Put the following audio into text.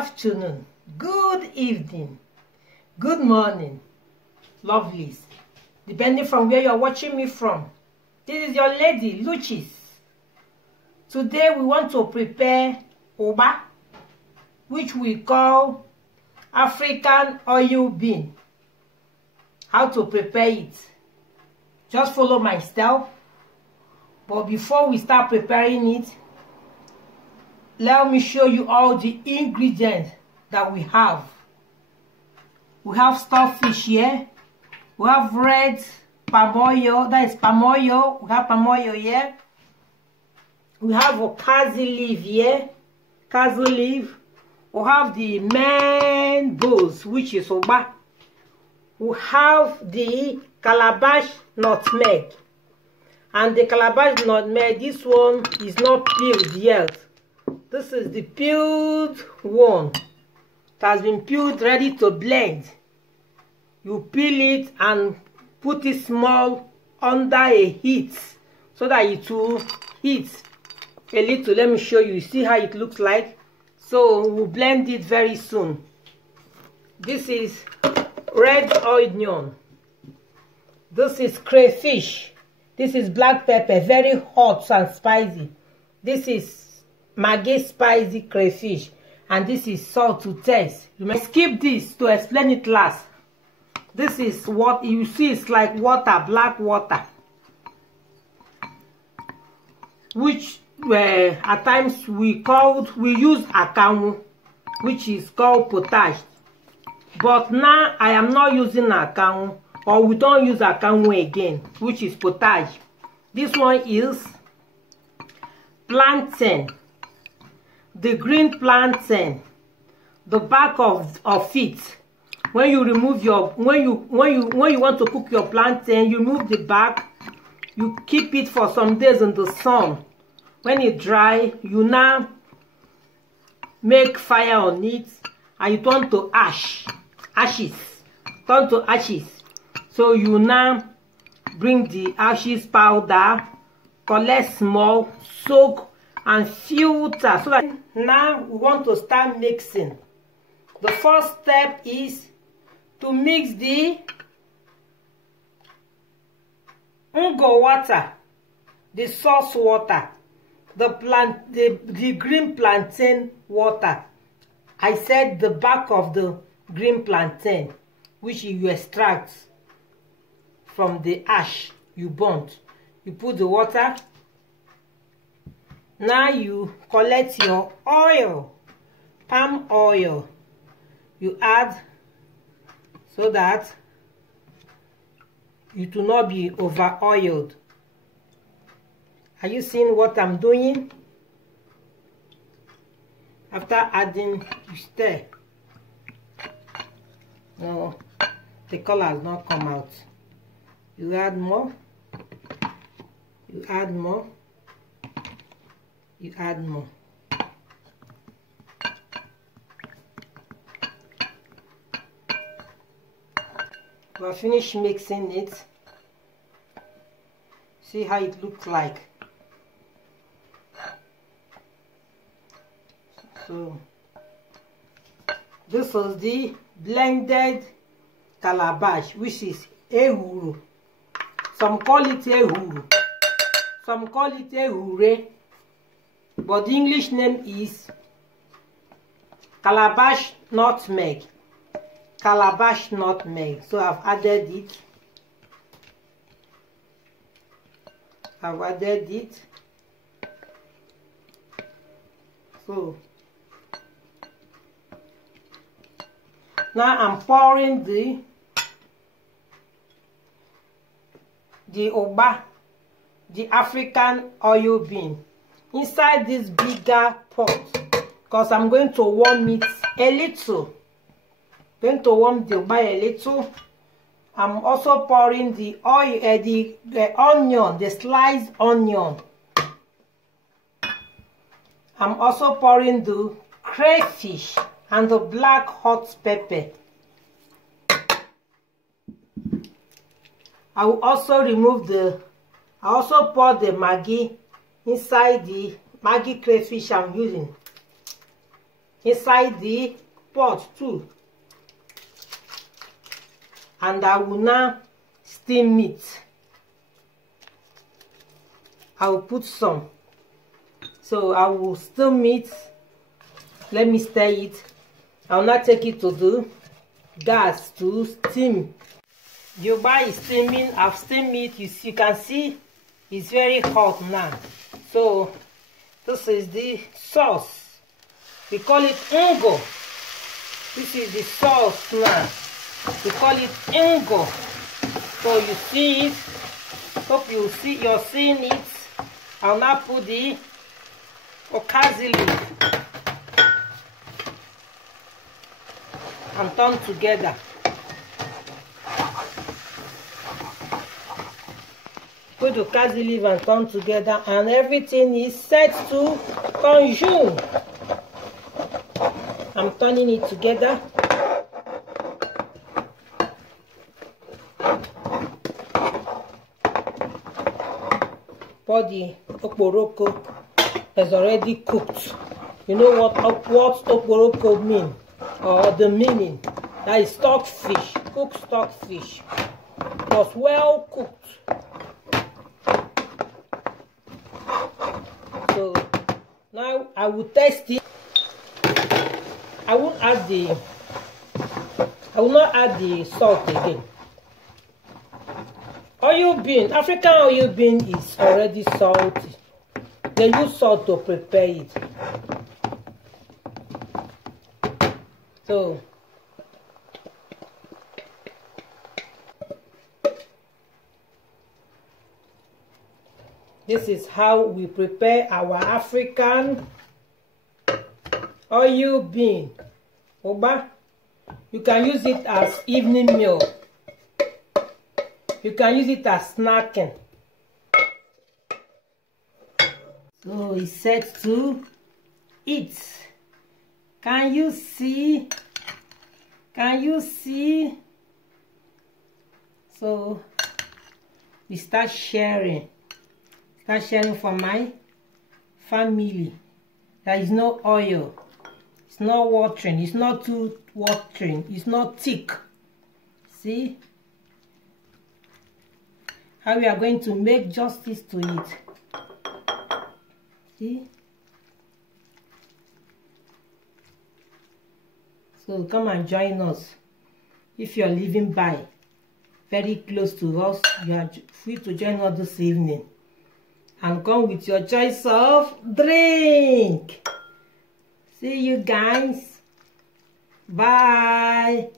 afternoon, good evening, good morning, lovelies, depending from where you're watching me from. This is your lady, Luchis. Today we want to prepare Oba, which we call African oil bean. How to prepare it? Just follow my style. But before we start preparing it, let me show you all the ingredients that we have. We have stockfish here. We have red palm oil, that is palm oil. We have palm oil here. We have okazi leaf here, kazu leaf. We have the mangoes, which is oba. We have the calabash nutmeg. And the calabash nutmeg, this one is not peeled yet. This is the peeled one. It has been peeled, ready to blend. You peel it and put it small under a heat so that it will heat a little. Let me show you. See how it looks like. So we'll blend it very soon. This is red onion. This is crayfish. This is black pepper, very hot and spicy. This is Maggi spicy crayfish, and this is salt to taste. You may skip this to explain it last. This is what you see. It's like water, black water, which at times we use akamu, which is called potage. But now I am not using akamu, or we don't use akamu again, which is potage. This one is plantain. The green plantain, the back of it. When you remove your when you want to cook your plantain, you remove the back. You keep it for some days in the sun. When it dry, you now make fire on it and you turn to ashes. Turn to ashes. So you now bring the ashes powder, collect small, soak and filter. So that now we want to start mixing. The first step is to mix the ungo water, the sauce water, the green plantain water. I said the back of the green plantain, which you extract from the ash you burnt. You put the water. Now you collect your oil, palm oil. You add so that you do not be over oiled. Are you seeing what I'm doing? After adding, you stir. No, the color has not come out. You add more. You add more. You add more. We'll finish mixing it. See how it looks like. So this is the blended calabash, which is ehuru. Some call it ehuru. Some call it ehure. But the English name is calabash nutmeg. Calabash nutmeg. So I've added it. I've added it. So now I'm pouring the oba, the African oil bean, inside this bigger pot, because I'm going to warm it a little. Going to warm the oba a little. I'm also pouring the oil, the onion, the sliced onion. I'm also pouring the crayfish and the black hot pepper. I will also I also pour the Maggi inside the Maggi crayfish I'm using. inside the pot too. And I will now steam it. I will put some. So I will steam it. Let me stir it. I will not take it to the gas to steam. The Ugba is steaming. I've steamed it. You can see it's very hot now. So this is the sauce. We call it ngo. This is the sauce now. We call it ngo. So you see it. Hope you're seeing it. I'll now put the okazi leaf and turn together. Put the okazi leaf and turn together, and everything is set to consume. I'm turning it together. The okporoko is already cooked. You know what okporoko mean, or the meaning? That is stock fish, cooked stock fish. It was well cooked. So now I will taste it. I will not add the salt again. Oil bean, African oil bean is already salty. They use salt to prepare it. So this is how we prepare our African oil bean. Ugba, you can use it as evening meal. You can use it as snacking. So it's set to eat. Can you see? Can you see? So we start sharing. Start sharing for my family. There is no oil. It's not watering. It's not too watering. It's not thick. See? How we are going to make justice to it. See? So come and join us. If you are living by very close to us, you are free to join us this evening. And come with your choice of drink. See you guys. Bye.